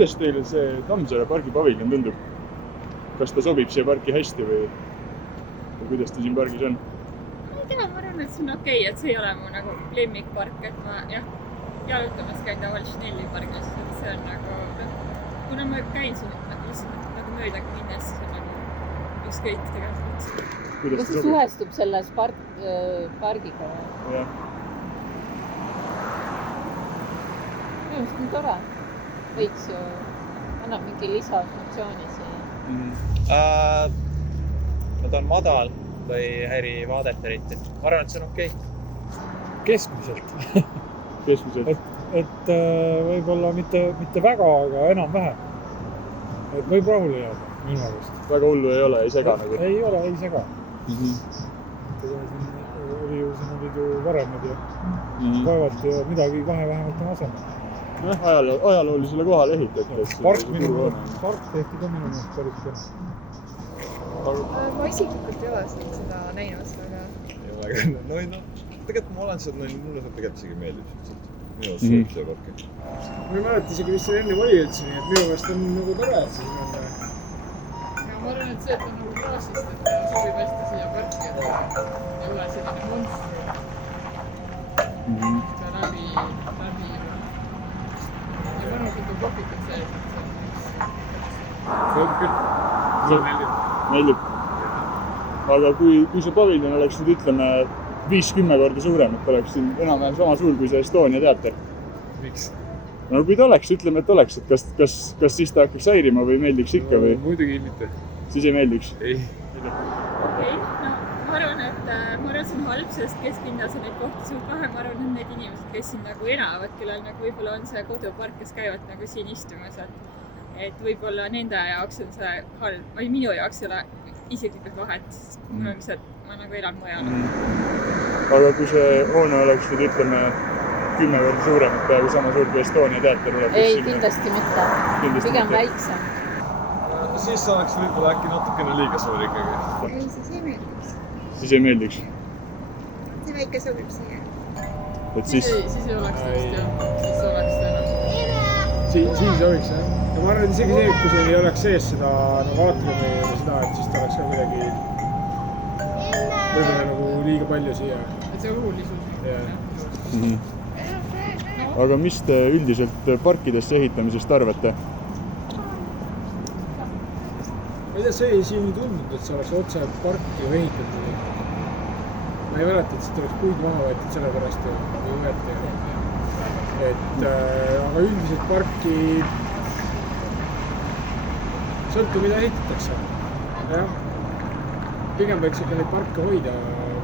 kuidas teile see Tammsaare pargi paviljon tundub? Kas ta sobib siia parki hästi või kuidas ta siin pargis on? Ma ei tea, ma arvan, et see on okei, et see ei ole mu nagu lemmikpark, et ma jalutamas käin tavaliselt Nelli pargis, et see on nagu, kuna ma käin siin lihtsalt nagu möödaga minnes, siis on nagu ükskõik tegelikult. Kas see suhestub selles pargiga? Jah. Minu arust on tore. Võiks ju annab mingi lisafunktsiooni siia. Ta on madal või häiri vaadet eriti. Ma arvan, et see on okei. Keskmiselt. Keskmiselt. Et võib-olla mitte väga, aga enam-vähem. Et võib rahule jääda minu arust. Väga hullu ei ole, ei sega nagu? Ei ole, ei sega. Siin olid ju varemad ja vaevalt ja midagi kahe vähemalt on asemel. Ajaloolisele kohale ehitatud. Park tehti ka minu meelest päris ka. Ma isiklikult ei ole seda näinud, aga... Ei ole ka, tegelikult ma olen seda, mulle see tegelikult isegi meeldib. Minu arust see park. Ma ei mäleta isegi, mis see enne oli üldse, nii et minu meelest on nagu tore, et see on... Ma arvan, et see, et on nagu klaasist, et sobib hästi siia parki, et ei ole selline monstri. See läbi ja mõnus ikka kohvikud sees, et see on See on küll. Meeldib. Aga kui see paviljon oleks nüüd ütleme 5-10 korda suurem, et oleks siin enam-vähem sama suur kui see Estonia teater. Miks? No kui ta oleks, ütleme, et oleks, et kas siis ta hakkaks häirima või meeldiks ikka või? Muidugi mitte. Siis ei meeldiks? Ei. Okei, no ma arvan, et see on halb, sest kesklinnas on neid kohti suurt vähe. Ma arvan, et need inimesed, kes siin nagu elavad, kellel nagu võib-olla on see kodupark, kes käivad nagu siin istumas, et võib-olla nende jaoks on see halb, või minu jaoks ei ole isiklikult vahet, sest mul on lihtsalt, ma nagu elan mujal. Aga kui see hoone oleks nüüd ütleme 10 korda suurem, et peaaegu sama suur kui Estonia teater oleks? Ei, kindlasti mitte. Pigem väiksem. Siis oleks võib-olla äkki natukene liiga suur ikkagi. Ei, siis ei meeldiks. Siis ei meeldiks? See väike sobib siia. Siis ei oleks tõesti jah, siis oleks see nagu... Siis sobiks jah. Ja ma arvan isegi see, kui siin ei oleks sees seda nagu aatriumi ja seda, et siis ta oleks ka kuidagi võib-olla nagu liiga palju siia. Et see õhulisus. Aga mis te üldiselt parkidesse ehitamisest arvate? Ma ei tea, see siin ei tundnud, et see oleks otse parki ju ehitatud. Ma ei mäleta, et siit oleks puid maha võetud selle pärast või võeti. Aga üldiselt parki sõltu, mida ehitatakse. Jah. Pigem võiks ikka neid parke hoida.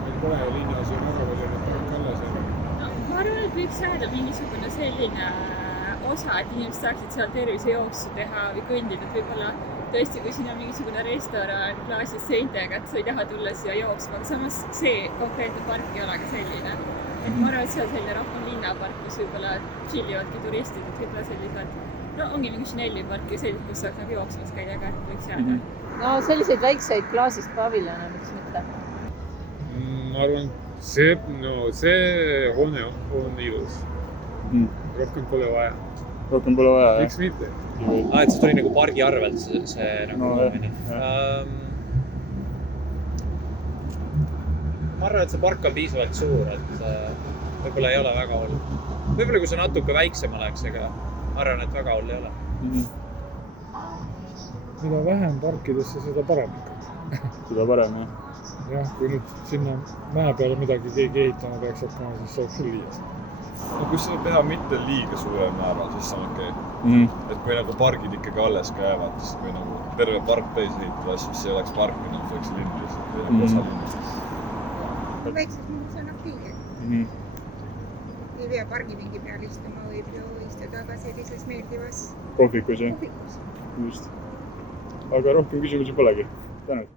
Meil pole linnas ju väga palju neid parke alles. Ma arvan, et võiks jääda mingisugune selline osa, et inimesed saaksid seal tervisejooksu teha või kõndida, et võib-olla tõesti, kui siin on mingisugune restoran klaasis seintega, et sa ei taha tulla siia jooksma, aga samas see konkreetne park ei ole ka selline. Et ma arvan, et see on selline rohkem linnapark, kus võib-olla chillivadki turistid, et võib-olla sellised, no ongi mingi Chanel'i park ja sellised, kus saaks nagu jooksmas käida, aga võiks jääda. No selliseid väikseid klaasist paviljone, miks mitte? Ma arvan, see hoone on ilus. Rohkem pole vaja. Rohkem pole vaja, jah? Miks mitte? Et see tuli nagu pargi arvelt see nagu hoomine. Ma arvan, et see park on piisavalt suur, et võib-olla ei ole väga hull. Võib-olla kui see natuke väiksem oleks, aga ma arvan, et väga hull ei ole. Mida vähem parkidesse, seda parem ikka. Seda parem, jah? Jah, kui nüüd sinna mäe peale midagi keegi ehitama peaks hakkama, siis saaks küll liiast. No kui seda teha mitte liiga suure määral, siis see on okei. Et kui nagu pargid ikkagi alles ka jäävad, siis kui nagu terve park täis ehitada, siis see oleks park, kui see oleks linn lihtsalt või nagu osa linnast. Väikses mõttes on okei. Ei pea pargipingi peal istuma, võib ju istuda ka sellises meeldivas kohvikus, jah? Kohvikus. Just. Aga rohkem küsimusi polegi. Tänud.